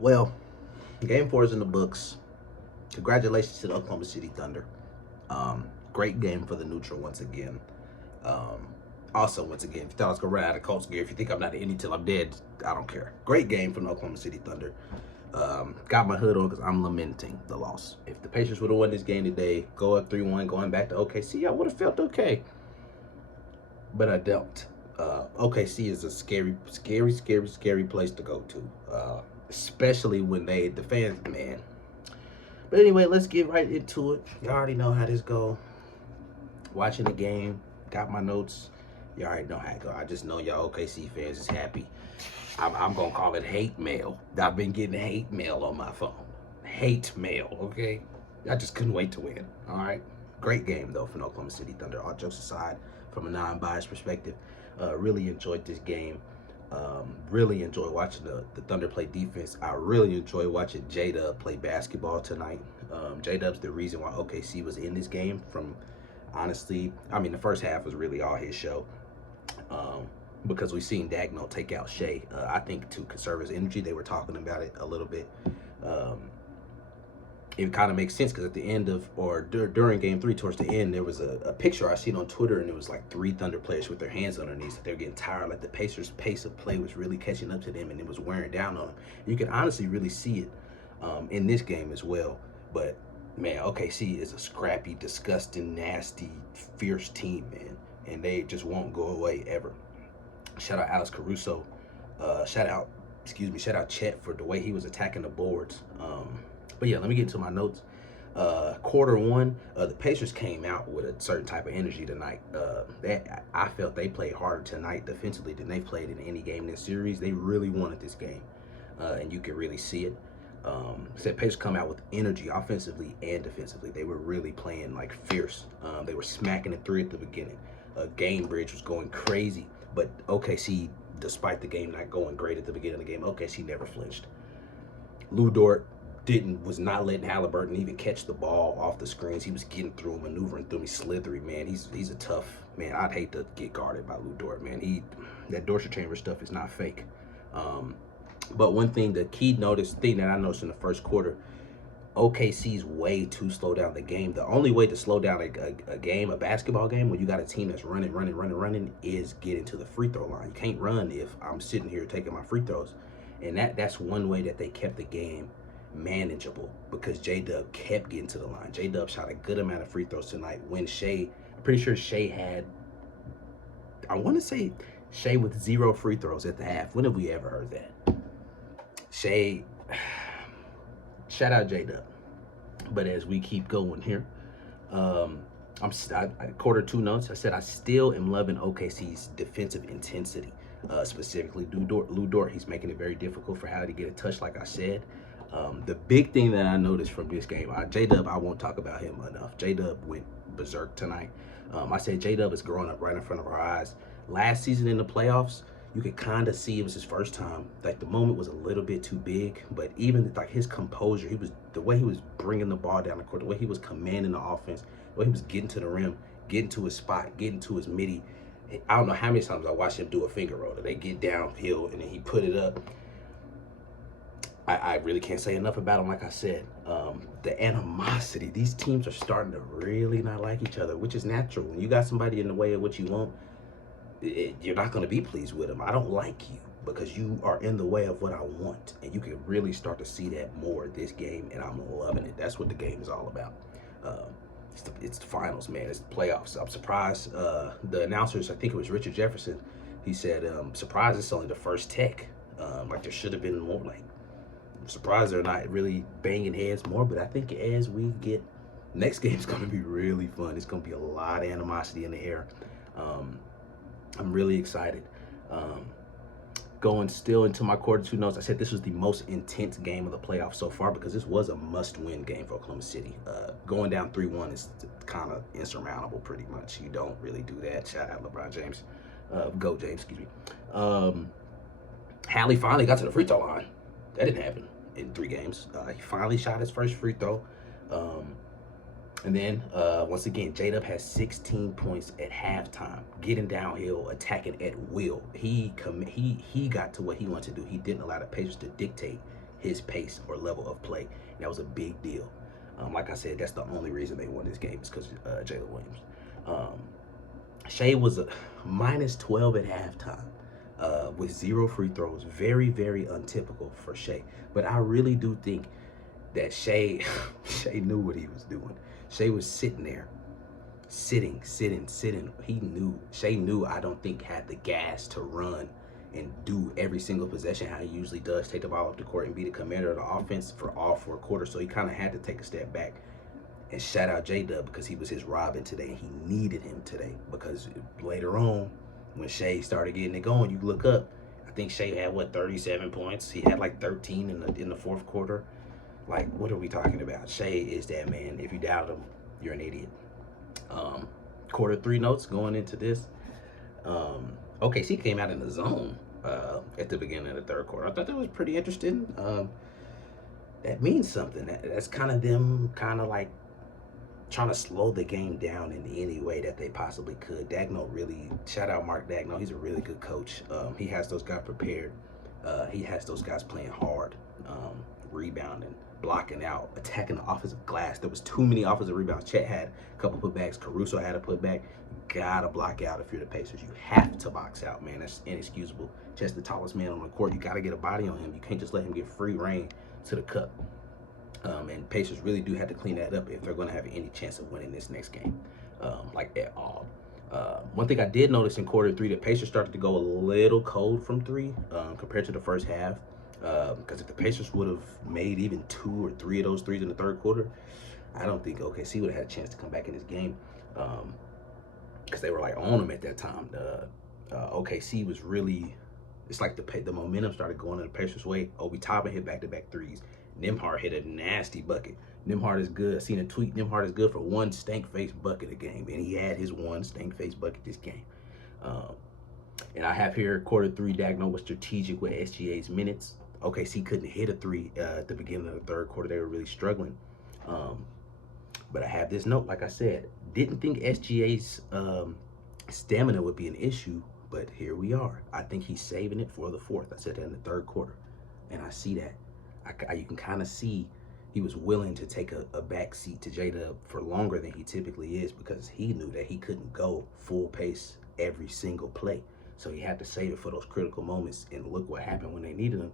Well, game four is in the books. Congratulations to the Oklahoma City Thunder. Great game for the neutral once again. Um, also, once again, if you thought I was going to run out of Colts gear, if you think I'm not an Indy till I'm dead, I don't care. Great game from the Oklahoma City Thunder. Got my hood on because I'm lamenting the loss. If the Pacers would have won this game today, go up 3-1, going back to OKC, I would have felt okay. But I don't. OKC is a scary place to go to, especially when the fans, man. But anyway, let's get right into it. You already know how this go. Watching the game, got my notes. You already know how it go. I just know y'all OKC fans is happy. I'm gonna call it hate mail. I've been getting hate mail on my phone. Hate mail, okay? I just couldn't wait to win. All right. Great game though from Oklahoma City Thunder. All jokes aside, from a non-biased perspective, really enjoyed this game. Really enjoy watching the Thunder play defense. I really enjoy watching J-Dub play basketball tonight. J-Dub's the reason why OKC was in this game. From honestly, I mean, the first half was really all his show. Because we've seen Dagno take out Shea. I think to conserve his energy, they were talking about it a little bit. It kind of makes sense because at the end of, or during game three, towards the end, there was a picture I seen on Twitter, and it was like 3 Thunder players with their hands underneath. They're getting tired. Like the Pacers' pace of play was really catching up to them, and it was wearing down on them. You can honestly really see it in this game as well. But man, OKC is a scrappy, disgusting, nasty, fierce team, man, and they just won't go away ever. Shout out Alex Caruso. Shout out Chet for the way he was attacking the boards. But yeah, let me get into my notes. Quarter one, the Pacers came out with a certain type of energy tonight. I felt they played harder tonight defensively than they played in any game in this series. They really wanted this game, and you can really see it. Said Pacers come out with energy offensively and defensively. They were really playing like fierce. They were smacking the three at the beginning. Gamebridge was going crazy, but OKC, despite the game not going great at the beginning of the game, OKC never flinched. Lou Dort was not letting Halliburton even catch the ball off the screens. He was getting through him, maneuvering through him. He's slithery, man. He's a tough man. I'd hate to get guarded by Lou Dort, man. That Dorsey Chamber stuff is not fake. But one thing, the key thing that I noticed in the first quarter, OKC's way too slow down the game. The only way to slow down a game, a basketball game, when you got a team that's running, is getting to the free throw line. You can't run if I'm sitting here taking my free throws. And that's one way that they kept the game manageable, because J-Dub kept getting to the line. J-Dub shot a good amount of free throws tonight. When I'm pretty sure Shea had, I want to say Shea with 0 free throws at the half. When have we ever heard that? Shea, shout out J-Dub. But as we keep going here, quarter two notes. I said I still am loving OKC's defensive intensity. Specifically Lou Dort, he's making it very difficult for Howard to get a touch, like I said. The big thing that I noticed from this game, J-Dub, I won't talk about him enough. J-Dub went berserk tonight. I said J-Dub is growing up right in front of our eyes. Last season in the playoffs, you could kind of see it was his first time. Like the moment was a little bit too big, but even like his composure, the way he was bringing the ball down the court, the way he was commanding the offense, the way he was getting to the rim, getting to his spot, getting to his midi. I don't know how many times I watched him do a finger roller. They get downhill and then he put it up. I really can't say enough about him. Like I said, the animosity. These teams are starting to really not like each other, which is natural. When you got somebody in the way of what you want, you're not going to be pleased with them. I don't like you because you are in the way of what I want. And you can really start to see that more this game, and I'm loving it. That's what the game is all about. It's the finals, man. It's the playoffs. I'm surprised. The announcers, I think it was Richard Jefferson, he said, surprised it's only the first tech. Like there should have been more. Like, I'm surprised they're not really banging heads more, but I think as we get, next game's going to be really fun. It's going to be a lot of animosity in the air. I'm really excited. Going still into my quarter two notes, I said this was the most intense game of the playoffs so far because this was a must-win game for Oklahoma City. Going down 3-1 is kind of insurmountable, pretty much. You don't really do that. Shout out LeBron James. Go James, excuse me. Hallie finally got to the free throw line. That didn't happen in 3 games. He finally shot his first free throw. And then, once again, J-Dub has 16 points at halftime, getting downhill, attacking at will. He got to what he wanted to do. He didn't allow the Pacers to dictate his pace or level of play. And that was a big deal. Like I said, that's the only reason they won this game is because Jalen Williams. Um, Shea was a minus 12 at halftime with 0 free throws. Very, very untypical for Shea. But I really do think that Shea knew what he was doing. Shea was sitting there, sitting. Shea knew, I don't think, had the gas to run and do every single possession how he usually does, take the ball off the court and be the commander of the offense for all 4 quarters. So he kind of had to take a step back and shout out J-Dub because he was his Robin today. He needed him today because later on, when Shea started getting it going, you look up, I think Shea had, 37 points? He had like 13 in the 4th quarter. Like, what are we talking about? Shea is that man. If you doubt him, you're an idiot. Quarter 3 notes going into this. OKC came out in the zone at the beginning of the 3rd quarter. I thought that was pretty interesting. That means something. That's kind of them like trying to slow the game down in any way that they possibly could. Daigneault really, shout out Mark Daigneault. He's a really good coach. He has those guys prepared. He has those guys playing hard, rebounding, blocking out, attacking the offensive glass. There was too many offensive rebounds. Chet had a couple putbacks. Caruso had a putback. You gotta block out if you're the Pacers. You have to box out, man. That's inexcusable. Chet's the tallest man on the court. You gotta get a body on him. You can't just let him get free reign to the cup. And Pacers really do have to clean that up if they're going to have any chance of winning this next game, like at all. One thing I did notice in quarter 3, the Pacers started to go a little cold from 3 compared to the first half. Because if the Pacers would have made even 2 or 3 of those threes in the 3rd quarter, I don't think OKC would have had a chance to come back in this game. Because they were like on them at that time. OKC was really, it's like the momentum started going in the Pacers' way. Obi Toppin hit back-to-back threes. Nembhard hit a nasty bucket. Nembhard is good. I seen a tweet. Nembhard is good for 1 stank-face bucket a game, and he had his 1 stank-face bucket this game. And I have here quarter 3, Daigneault was strategic with SGA's minutes. OKC couldn't hit a 3 at the beginning of the 3rd quarter. They were really struggling. But I have this note, like I said, didn't think SGA's stamina would be an issue, but here we are. I think he's saving it for the 4th. I said that in the 3rd quarter, and I see that. You can kind of see he was willing to take a back seat to J-Dub for longer than he typically is because he knew that he couldn't go full pace every single play. So he had to save it for those critical moments, and look what happened when they needed him.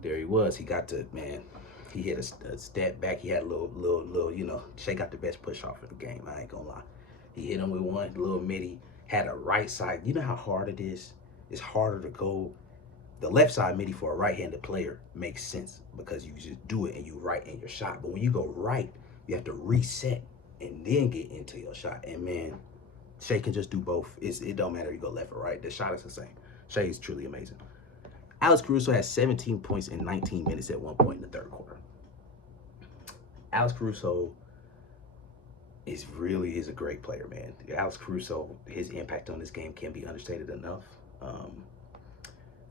There he was. He got to, man, he hit a step back. He had a little, Shea got the best push off of the game. I ain't gonna lie. He hit him with one little midi, had a right side. You know how hard it is? It's harder to go. The left side midi for a right-handed player makes sense because you just do it and you right in your shot. But when you go right, you have to reset and then get into your shot. And man, Shea can just do both. It don't matter if you go left or right. The shot is the same. Shea is truly amazing. Alex Caruso has 17 points in 19 minutes at one point in the 3rd quarter. Alex Caruso is a great player, man. Alex Caruso, his impact on this game can't be understated enough.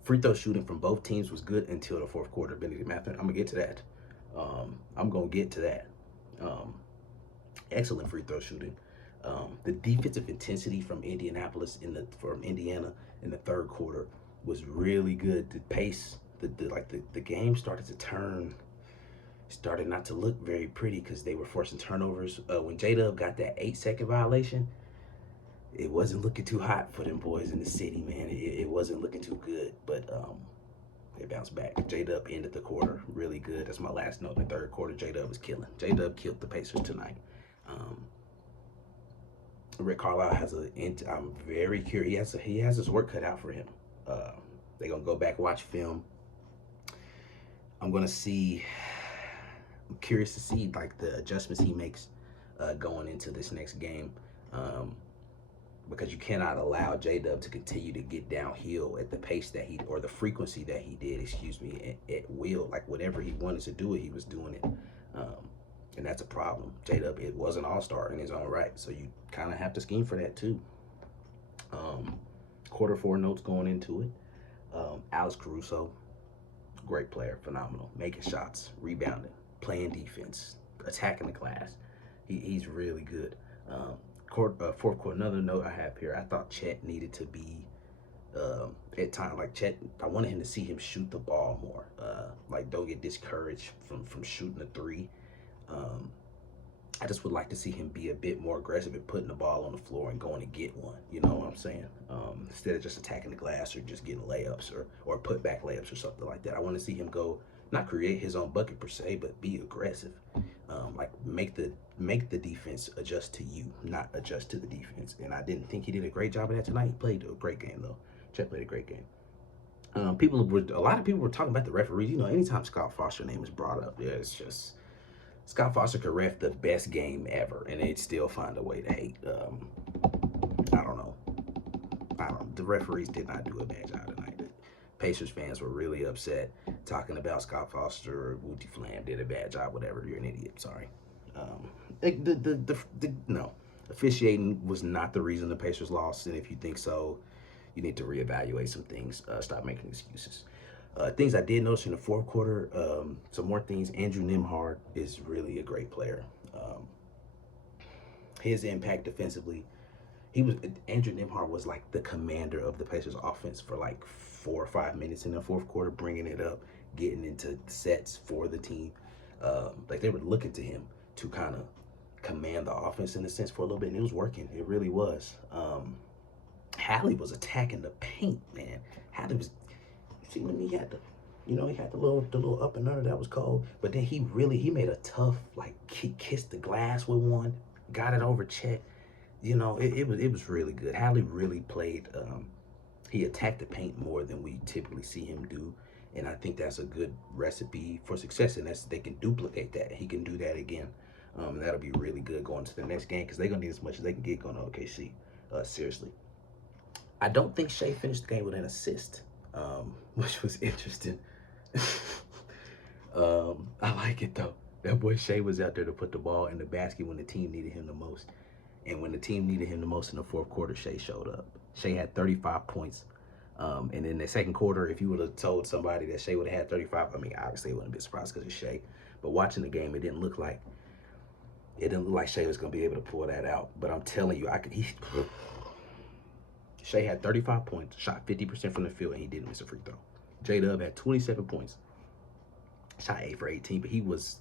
Free throw shooting from both teams was good until the 4th quarter. Bennedict Mathurin, I'm going to get to that. Excellent free throw shooting. The defensive intensity from Indiana in the 3rd quarter was really good. The pace, the game started to turn, started not to look very pretty because they were forcing turnovers. When J-Dub got that 8-second violation, it wasn't looking too hot for them boys in the city, man. It wasn't looking too good, but they bounced back. J-Dub ended the quarter really good. That's my last note. In the 3rd quarter, J-Dub was killing. J-Dub killed the Pacers tonight. Rick Carlisle I'm very curious. He has his work cut out for him. They're going to go back, watch film. I'm curious to see like the adjustments he makes going into this next game. Because you cannot allow J-Dub to continue to get downhill at the pace that or the frequency that he did, at will. Like whatever he wanted to do it, he was doing it. And that's a problem. J-Dub, it was an all-star in his own right. So you kind of have to scheme for that too. Quarter 4 notes going into it. Alex Caruso, great player, phenomenal. Making shots, rebounding, playing defense, attacking the glass. He's really good. 4th quarter, another note I have here, I thought Chet needed to be At times, like Chet, I wanted him to see him shoot the ball more. Like don't get discouraged from shooting a three. Um, I just would like to see him be a bit more aggressive at putting the ball on the floor and going to get one. You know what I'm saying? Instead of just attacking the glass or just getting layups or put back layups or something like that. I want to see him go, not create his own bucket per se, but be aggressive. Like make the defense adjust to you, not adjust to the defense. And I didn't think he did a great job of that tonight. He played a great game though. Chet played a great game. A lot of people were talking about the referees. You know, anytime Scott Foster's name is brought up, yeah, it's just Scott Foster could ref the best game ever, and they'd still find a way to hate. I don't know. The referees did not do a bad job tonight. The Pacers fans were really upset talking about Scott Foster or Wooty Flam did a bad job. Whatever. You're an idiot. Sorry. No. Officiating was not the reason the Pacers lost, and if you think so, you need to reevaluate some things. Stop making excuses. Things I did notice in the fourth quarter, some more things. Andrew Nembhard is really a great player. His impact defensively, Andrew Nembhard was like the commander of the Pacers offense for like 4 or 5 minutes in the fourth quarter, bringing it up, getting into sets for the team. Like they were looking to him to kind of command the offense in a sense for a little bit, and it was working. It really was. Hallie was attacking the paint, man. Hallie was, see when he had he had the little up and under that was cold, but then he made a tough, like he kissed the glass with one, got it over Chet. It was really good. Hallie really played. He attacked the paint more than we typically see him do, and I think that's a good recipe for success. And they can duplicate that. He can do that again. That'll be really good going to the next game because they're gonna need as much as they can get going to OKC. Seriously, I don't think Shea finished the game with an assist, which was interesting. I like it though. That boy Shea was out there to put the ball in the basket when the team needed him the most. And when the team needed him the most in the fourth quarter, Shea showed up. Shea had 35 points. And in the second quarter, if you would have told somebody that Shea would have had 35, I mean, obviously it wouldn't be surprised because it's Shea. But watching the game, it didn't look like Shea was gonna be able to pull that out. But I'm telling you, Shea had 35 points, shot 50% from the field, and he didn't miss a free throw. J-Dub had 27 points, shot 8 for 18, but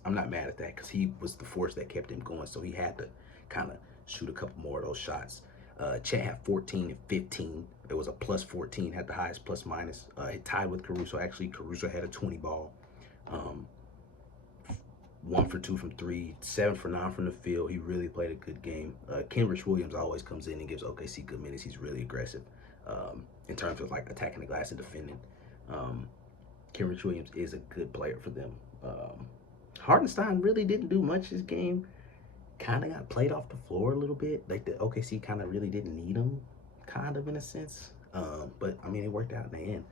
I'm not mad at that because he was the force that kept him going, so he had to kind of shoot a couple more of those shots. Chet had 14 and 15. It was a plus 14, had the highest plus minus. It tied with Caruso. Actually, Caruso had a 20 ball. 1 for 2 from 3, 7 for 9 from the field. He really played a good game. Kenrich Williams always comes in and gives OKC good minutes. He's really aggressive in terms of like attacking the glass and defending. Kenrich Williams is a good player for them. Hartenstein really didn't do much this game. Kind of got played off the floor a little bit. Like the OKC kind of really didn't need him, kind of in a sense. But I mean, it worked out in the end.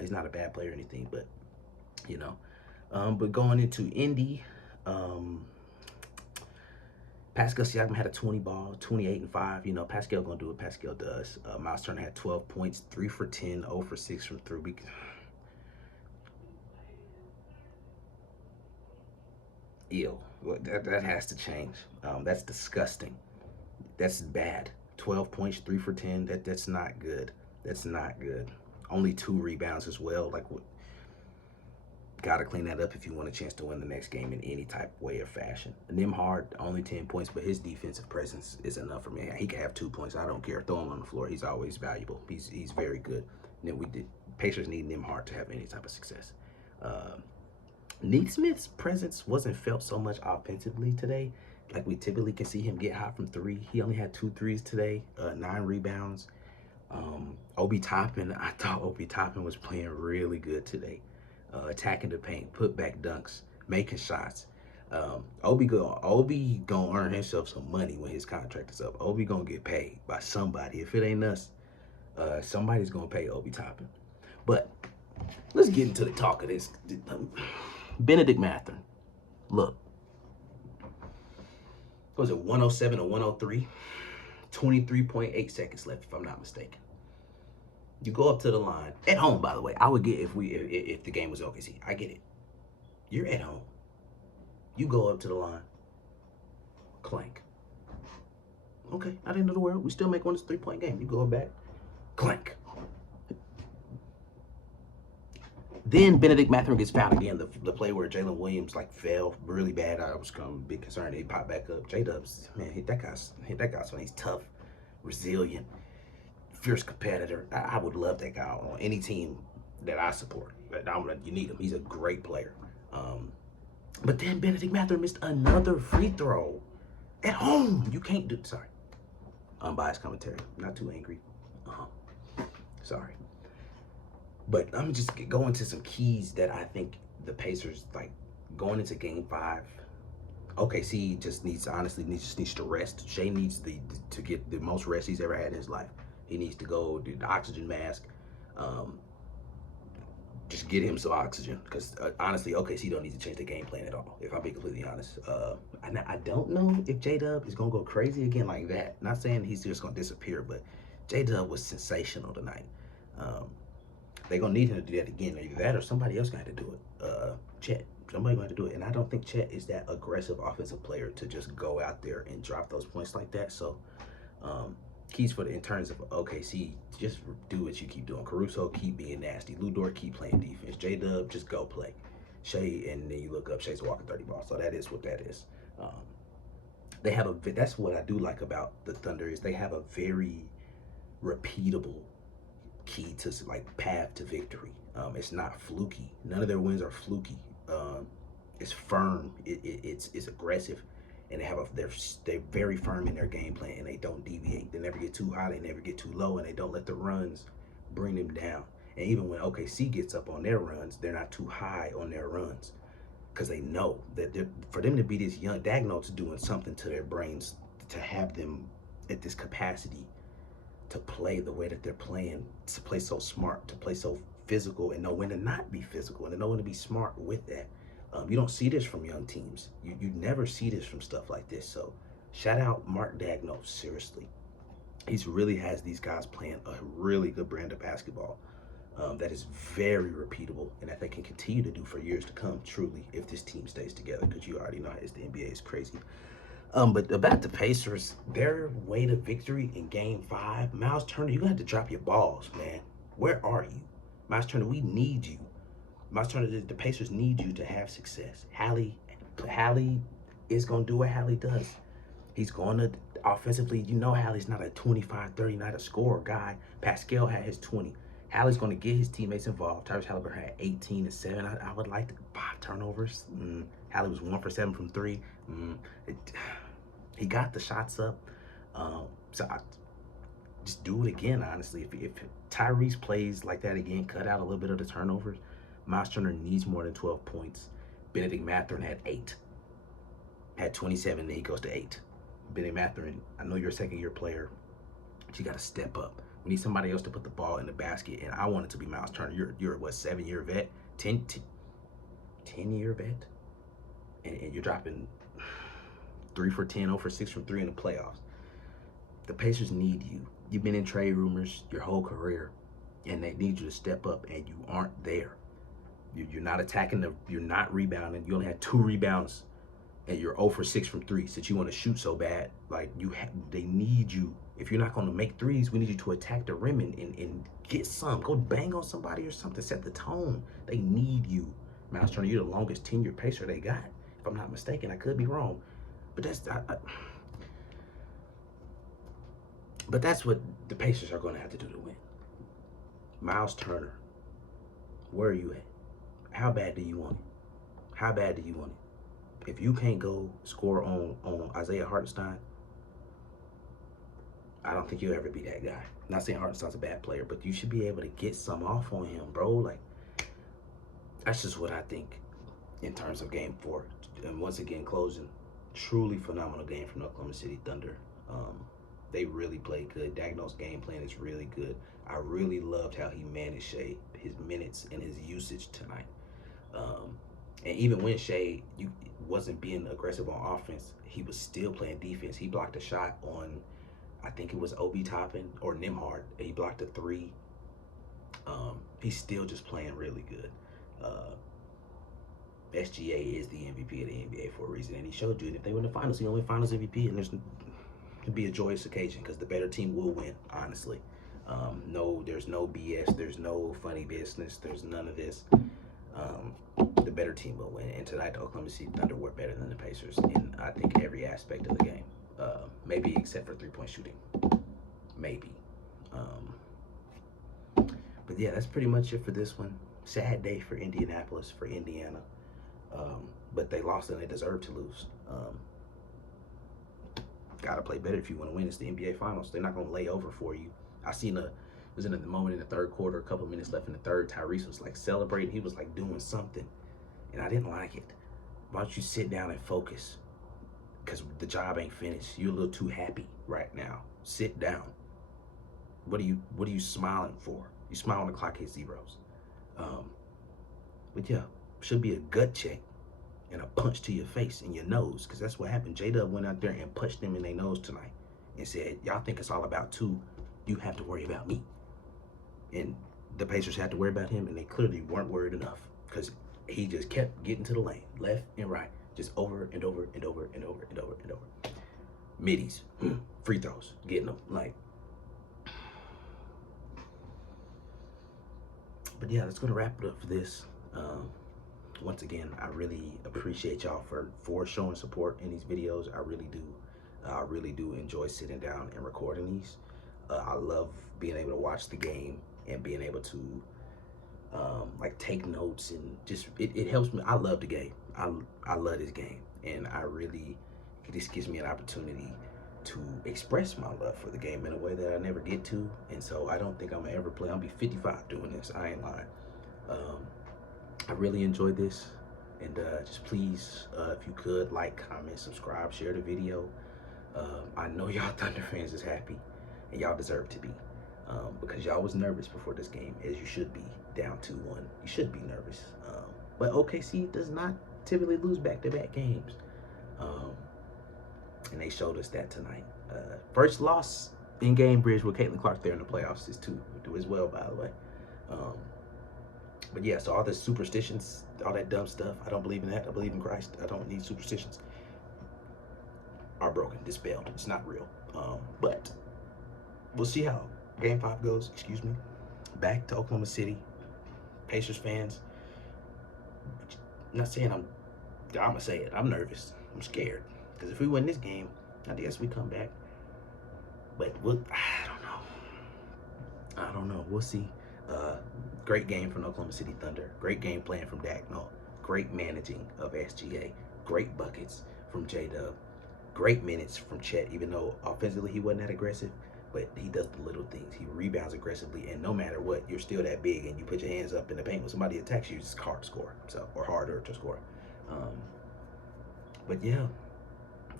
He's not a bad player or anything, but but going into Indy, Pascal Siakam had a 20 ball, 28 and 5. Pascal gonna do what Pascal does. Miles Turner had 12 points, 3 for 10, 0 for 6 from 3. Ew. That has to change. That's disgusting. That's bad. 12 points, 3 for 10. That's not good. That's not good. Only 2 rebounds as well. Like, gotta clean that up if you want a chance to win the next game in any type of way or fashion. Nembhard, only 10 points, but his defensive presence is enough for me. He can have 2 points. I don't care. Throw him on the floor. He's always valuable. He's very good. And then Pacers need Nembhard to have any type of success. Neesmith's presence wasn't felt so much offensively today. Like we typically can see him get hot from 3. He only had 2 threes today, 9 rebounds. Obi Toppin, I thought Obi Toppin was playing really good today. Attacking the paint, put back dunks, making shots. Obi gonna earn himself some money when his contract is up. Obi gonna get paid by somebody. If it ain't us, somebody's gonna pay Obi Toppin. But let's get into the talk of this. Bennedict Mathurin, look, was it 107 or 103? 23.8 seconds left, if I'm not mistaken. You go up to the line at home. By the way, I would get if the game was OKC. I get it. You're at home. You go up to the line. Clank. Okay, not the end of the world. We still make one. It's a 3-point game. You go back. Clank. Then Benedict Mathurin gets fouled again. The play where Jalen Williams like fell really bad. I was kind of a bit concerned. He popped back up. J-Dubs, man, hit that guy's when he's tough, resilient, fierce competitor. I would love that guy on any team that I support. You need him. He's a great player. But then Benedict Mathurin missed another free throw at home. You can't do. Sorry, unbiased commentary. Not too angry. Sorry. But I'm just going to some keys that I think the Pacers, like, going into Game 5, OKC just needs to rest. Shai needs to get the most rest he's ever had in his life. He needs to go do the oxygen mask. Just get him some oxygen, because honestly, OKC don't need to change the game plan at all, if I'm being completely honest. I don't know if J-Dub is going to go crazy again like that. Not saying he's just going to disappear, but J-Dub was sensational tonight. They're going to need him to do that again. Either that or somebody else going to have to do it. Chet. Somebody going to have to do it. And I don't think Chet is that aggressive offensive player to just go out there and drop those points like that. So, keys in terms of OKC, just do what you keep doing. Caruso, keep being nasty. Lu Dort, keep playing defense. J-Dub, just go play. Shai, and then you look up, Shai's walking 30 balls. So that is what that is. They have that's what I do like about the Thunder, is they have a very repeatable key to, like, path to victory. It's not fluky. None of their wins are fluky. It's firm. It's aggressive, and they're very firm in their game plan, and they don't deviate. They never get too high. They never get too low, and they don't let the runs bring them down. And even when OKC gets up on their runs, they're not too high on their runs, because they know that for them to be this young, Dagnall's doing something to their brains to have them at this capacity to play the way that they're playing, to play so smart, to play so physical, and know when to not be physical, and to know when to be smart with that. You don't see this from young teams. You never see this from stuff like this. So shout out Mark Daigneault, seriously. He's really has these guys playing a really good brand of basketball that is very repeatable, and that they can continue to do for years to come, truly, if this team stays together, because you already know the NBA is crazy. But about the Pacers, their way to victory in Game 5, Miles Turner, you're going to have to drop your balls, man. Where are you? Miles Turner, we need you. Miles Turner, the Pacers need you to have success. Hallie is going to do what Hallie does. He's going to, offensively, you know Hallie's not a 25, 30 night a scorer guy. Pascal had his 20. Hallie's going to get his teammates involved. Tyrese Halliburton had 18 and 7. I would like 5 turnovers. Hallie was 1 for 7 from 3. He got the shots up. So I just do it again, honestly. If Tyrese plays like that again, cut out a little bit of the turnovers, Miles Turner needs more than 12 points. Benedict Mathurin had 8. Had 27, then he goes to 8. Benedict Mathurin, I know you're a second-year player, but you got to step up. We need somebody else to put the ball in the basket, and I want it to be Miles Turner. You're what, 7-year vet? 10-year vet? And you're dropping 3 for 10, 0 for 6 from 3 in the playoffs. The Pacers need you. You've been in trade rumors your whole career, and they need you to step up, and you aren't there. You're not attacking, you're not rebounding. You only had 2 rebounds, and you're 0 for 6 from 3 since you want to shoot so bad. Like, they need you. If you're not going to make threes, we need you to attack the rim and get some. Go bang on somebody or something. Set the tone. They need you. Miles Turner, you're the longest tenured Pacer they got. If I'm not mistaken, I could be wrong. But that's what the Pacers are going to have to do to win. Miles Turner, where are you at? How bad do you want it? How bad do you want it? If you can't go score on Isaiah Hartenstein, I don't think you'll ever be that guy. Not saying Hartenstein's a bad player, but you should be able to get some off on him, bro. Like, that's just what I think in terms of Game 4. And once again, closing, truly phenomenal game from the Oklahoma City Thunder. They really played good. Daigneault's game plan is really good. I really loved how he managed Shai, his minutes and his usage tonight. And even when Shai wasn't being aggressive on offense, he was still playing defense. He blocked a shot on, I think it was Obi Toppin or Nembhard. He blocked a 3. He's still just playing really good. SGA is the MVP of the NBA for a reason, and he showed you. And if they win the finals, he only finals MVP, and it'd be a joyous occasion because the better team will win, honestly. No, there's no BS. There's no funny business. There's none of this. The better team will win. And tonight, the Oklahoma City Thunder were better than the Pacers in, I think, every aspect of the game. Maybe except for three-point shooting. Maybe. But yeah, that's pretty much it for this one. Sad day for Indianapolis, for Indiana. But they lost and they deserve to lose. Gotta play better if you want to win. It's the NBA Finals. They're not gonna lay over for you. I seen was in a moment in the third quarter, a couple minutes left in the third. Tyrese was like celebrating. He was like doing something, and I didn't like it. Why don't you sit down and focus? Because the job ain't finished. You're a little too happy right now. Sit down. What are you smiling for? You smile when the clock hits zeros. But yeah, should be a gut check and a punch to your face and your nose, because that's what happened. J-Dub went out there and punched them in their nose tonight and said, y'all think it's all about two, you have to worry about me. And the Pacers had to worry about him, and they clearly weren't worried enough, because he just kept getting to the lane, left and right, just over and over and over and over and over and over. Middies, free throws, getting them, like. But yeah, that's gonna wrap it up for this. Once again, I really appreciate y'all for showing support in these videos. I really do enjoy sitting down and recording these. I love being able to watch the game and being able to like take notes, and just it helps me. I love the game. I love this game, and it just gives me an opportunity to express my love for the game in a way that I never get to. And so I don't think I'm gonna ever play. I'll be 55 doing this. I ain't lying. I really enjoyed this, and just please, if you could, like, comment, subscribe, share the video. I know y'all Thunder fans is happy, and y'all deserve to be, because y'all was nervous before this game, as you should be, down 2-1. You should be nervous. But OKC does not typically lose back-to-back games, and they showed us that tonight. First loss in Gainbridge with Caitlin Clark there in the playoffs is too as well, by the way. But yeah, so all the superstitions, all that dumb stuff, I don't believe in that. I believe in Christ. I don't need superstitions. Are broken, dispelled. It's not real. But we'll see how Game 5 goes. Excuse me. Back to Oklahoma City. Pacers fans. I'm not saying I'm gonna say it. I'm nervous. I'm scared. Because if we win this game, I guess we come back. But I don't know. We'll see. Great game from Oklahoma City Thunder. Great game plan from Dagnall. Great managing of SGA. Great buckets from J-Dub. Great minutes from Chet, even though offensively he wasn't that aggressive, but he does the little things. He rebounds aggressively, and no matter what, you're still that big, and you put your hands up in the paint when somebody attacks you, it's hard to score, or harder to score. But yeah,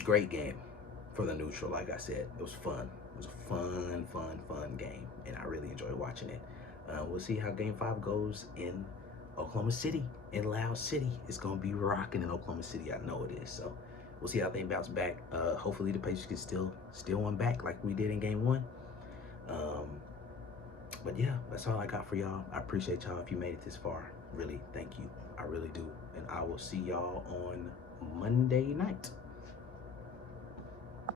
great game for the neutral. Like I said, it was fun. It was a fun game, and I really enjoyed watching it. We'll see how Game 5 goes in Oklahoma City, in Loud City. It's going to be rocking in Oklahoma City. I know it is. So we'll see how they bounce back. Hopefully the Pacers can still one back like we did in Game 1. But yeah, that's all I got for y'all. I appreciate y'all if you made it this far. Really, thank you. I really do. And I will see y'all on Monday night.